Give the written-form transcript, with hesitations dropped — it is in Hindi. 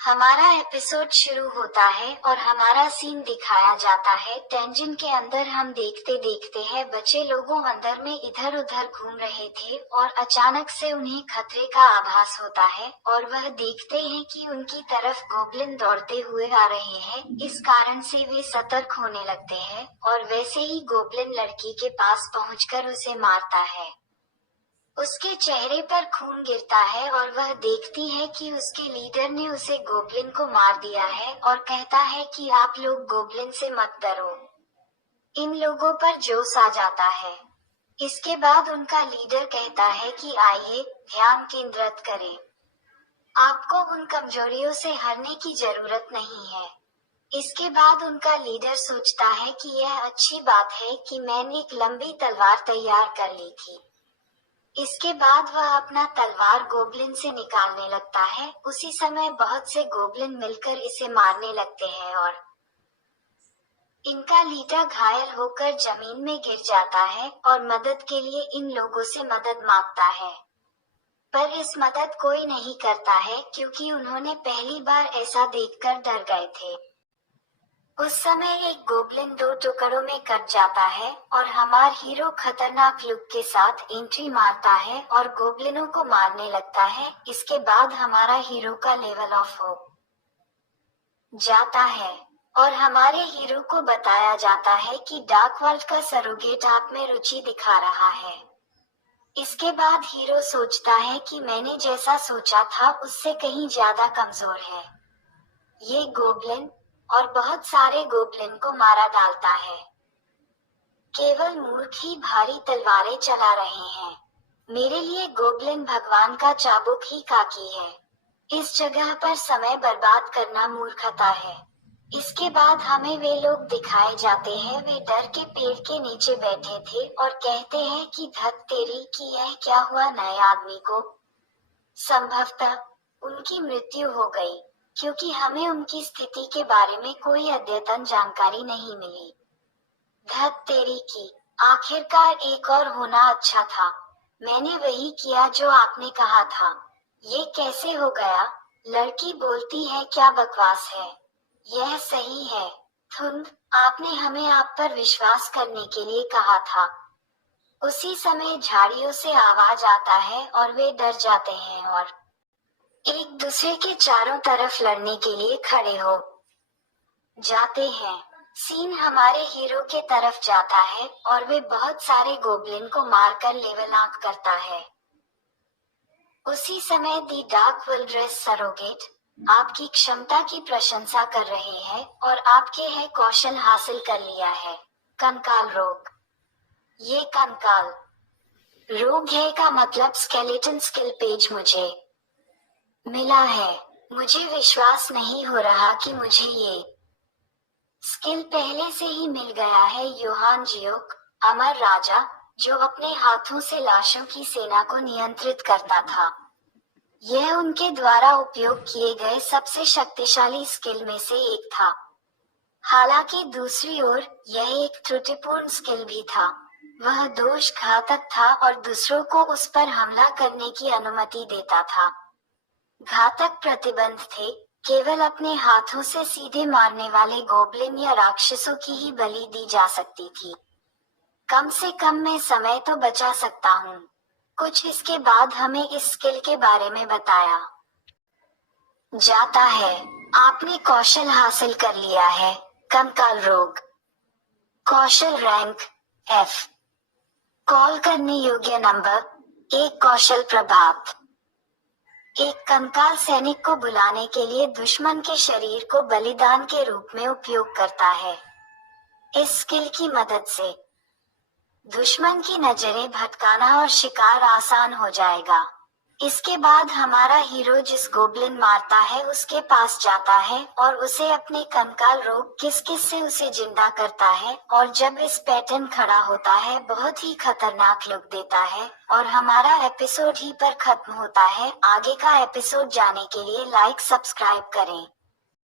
हमारा एपिसोड शुरू होता है और हमारा सीन दिखाया जाता है टेंजिन के अंदर। हम देखते देखते हैं बच्चे लोगों अंदर में इधर उधर घूम रहे थे और अचानक से उन्हें खतरे का आभास होता है और वह देखते हैं कि उनकी तरफ गोब्लिन दौड़ते हुए आ रहे हैं। इस कारण से वे सतर्क होने लगते हैं और वैसे ही गोब्लिन लड़की के पास पहुंचकर उसे मारता है। उसके चेहरे पर खून गिरता है और वह देखती है कि उसके लीडर ने उसे गोब्लिन को मार दिया है और कहता है कि आप लोग गोब्लिन से मत डरो। इन लोगों पर जोश आ जाता है। इसके बाद उनका लीडर कहता है कि आइए ध्यान केंद्रित करें। आपको उन कमजोरियों से हारने की जरूरत नहीं है। इसके बाद उनका लीडर सोचता है कि यह अच्छी बात है कि मैंने एक लंबी तलवार तैयार कर ली थी। इसके बाद वह अपना तलवार गोब्लिन से निकालने लगता है। उसी समय बहुत से गोब्लिन मिलकर इसे मारने लगते हैं और इनका लीडर घायल होकर जमीन में गिर जाता है और मदद के लिए इन लोगों से मदद मांगता है। पर इस मदद कोई नहीं करता है क्योंकि उन्होंने पहली बार ऐसा देखकर डर गए थे। उस समय एक गोब्लिन दो टुकड़ों में कट जाता है और हमारा हीरो खतरनाक लुक के साथ एंट्री मारता है और गोब्लिनों को मारने लगता है। इसके बाद हमारा हीरो का लेवल ऑफ हो जाता है और हमारे हीरो को बताया जाता है कि डार्क वर्ल्ड का सरोगेट आप में रुचि दिखा रहा है। इसके बाद हीरो सोचता है कि मैंने जैसा सोचा था उससे कहीं ज्यादा कमजोर है ये गोब्लिन, और बहुत सारे गोब्लिन को मारा डालता है। केवल मूर्ख ही भारी तलवारें चला रहे हैं। मेरे लिए गोब्लिन भगवान का चाबुक ही काफी है। इस जगह पर समय बर्बाद करना मूर्खता है। इसके बाद हमें वे लोग दिखाए जाते हैं। वे डर के पेड़ के नीचे बैठे थे और कहते हैं कि धत तेरी की यह क्या हुआ। नए आदमी को संभवतः उनकी मृत्यु हो गई क्योंकि हमें उनकी स्थिति के बारे में कोई अद्यतन जानकारी नहीं मिली। धत तेरी की, आखिरकार एक और होना अच्छा था। मैंने वही किया जो आपने कहा था। ये कैसे हो गया? लड़की बोलती है क्या बकवास है। यह सही है धुंध, आपने हमें आप पर विश्वास करने के लिए कहा था। उसी समय झाड़ियों से आवाज आता है और वे डर जाते हैं और एक दूसरे के चारों तरफ लड़ने के लिए खड़े हो जाते हैं। सीन हमारे हीरो के तरफ जाता है और वे बहुत सारे गोब्लिन को मारकर लेवल आउट करता है। उसी समय दी डार्क विल्ड्रेस सरोगेट आपकी क्षमता की प्रशंसा कर रहे हैं और आपके है कौशल हासिल कर लिया है। कंकाल रोग, ये कंकाल रोग है का मतलब स्केलेटन स्किल पेज मुझे मिला है। मुझे विश्वास नहीं हो रहा कि मुझे ये स्किल पहले से ही मिल गया है। योहान जियोक, अमर राजा, जो अपने हाथों से लाशों की सेना को नियंत्रित करता था। यह उनके द्वारा उपयोग किए गए सबसे शक्तिशाली स्किल में से एक था। हालांकि दूसरी ओर यह एक त्रुटिपूर्ण स्किल भी था। वह दोष घातक था और दूसरों को उस पर हमला करने की अनुमति देता था। घातक प्रतिबंध थे, केवल अपने हाथों से सीधे मारने वाले गोब्लिन या राक्षसों की ही बलि दी जा सकती थी। कम से कम मैं समय तो बचा सकता हूँ। कुछ इसके बाद हमें इस स्किल के बारे में बताया जाता है। आपने कौशल हासिल कर लिया है, कंकाल रोग। कौशल रैंक F। कॉल करने योग्य नंबर 1। कौशल प्रभाव, एक कंकाल सैनिक को बुलाने के लिए दुश्मन के शरीर को बलिदान के रूप में उपयोग करता है। इस स्किल की मदद से दुश्मन की नजरें भटकाना और शिकार आसान हो जाएगा। इसके बाद हमारा हीरो जिस गोब्लिन मारता है उसके पास जाता है और उसे अपने कंकाल रोग किस से उसे जिंदा करता है और जब इस पैटर्न खड़ा होता है बहुत ही खतरनाक लुक देता है और हमारा एपिसोड ही पर खत्म होता है। आगे का एपिसोड जाने के लिए लाइक सब्सक्राइब करें।